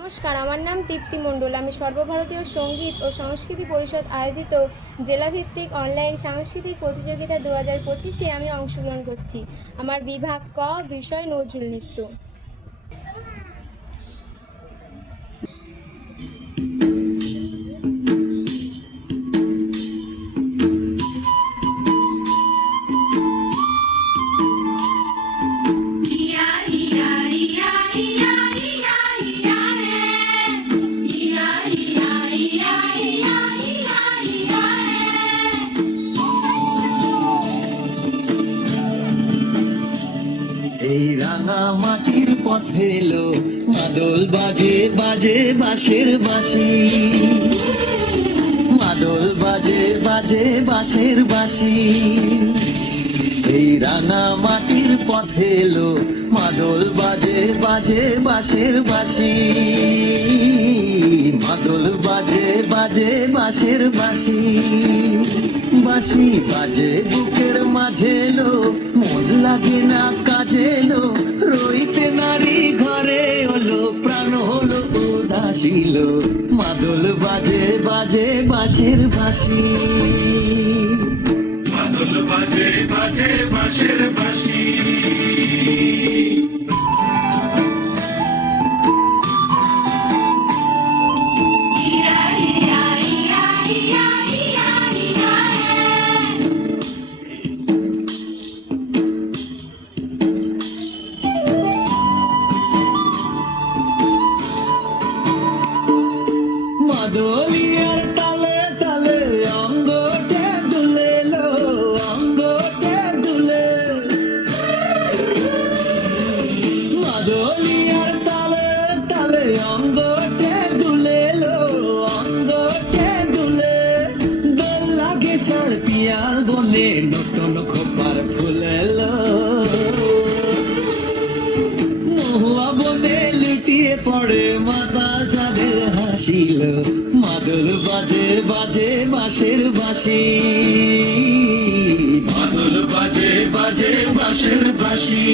নমস্কার, আমার নাম দীপ্তি মণ্ডল। আমি সর্বভারতীয় সঙ্গীত ও সংস্কৃতি পরিষদ আয়োজিত জেলাভিত্তিক অনলাইন সাংস্কৃতিক প্রতিযোগিতা 2025-এ আমি অংশগ্রহণ করছি। আমার বিভাগ ক, বিষয় নজরুল নৃত্য। এই রাঙা মাটির পথে এলো মাদল বাজে বাজে বাঁশের বাঁশি, মাদল বাজে বাজে বাঁশের বাঁশি। এই রাঙা মাটির পথে এলো মাদল বাজে বাজে বাঁশের বাঁশি, মাদল বাজে বাজে বাঁশের বাঁশি। বাঁশি বাজে বুকের মাঝে এলো, মন লাগে না কাজে এলো, রইতে নারী ঘরে হলো, প্রাণ হলো উদাসীল। মাদল বাজে বাজে বাঁশের বাঁশি, মাদল বাজে বাজে বাঁশের বাঁশি। মাদলিয়ার তালে তালে অঙ্গটে দুলে লো, অঙ্গটে দুলে। মাদলিয়ার তালে তালে অঙ্গটে দুলে লো, অঙ্গটে দুলে। দোল লাগে শাল পিয়াল বনে, নতুন খোপার ফুলেলো। মহুয়া বনে লুটিয়ে পড়ে মাথা চাঁদের হাসিল। মাদল বাজে বাজে বাঁশের বাঁশি, মাদল বাজে বাজে বাঁশের বাঁশি।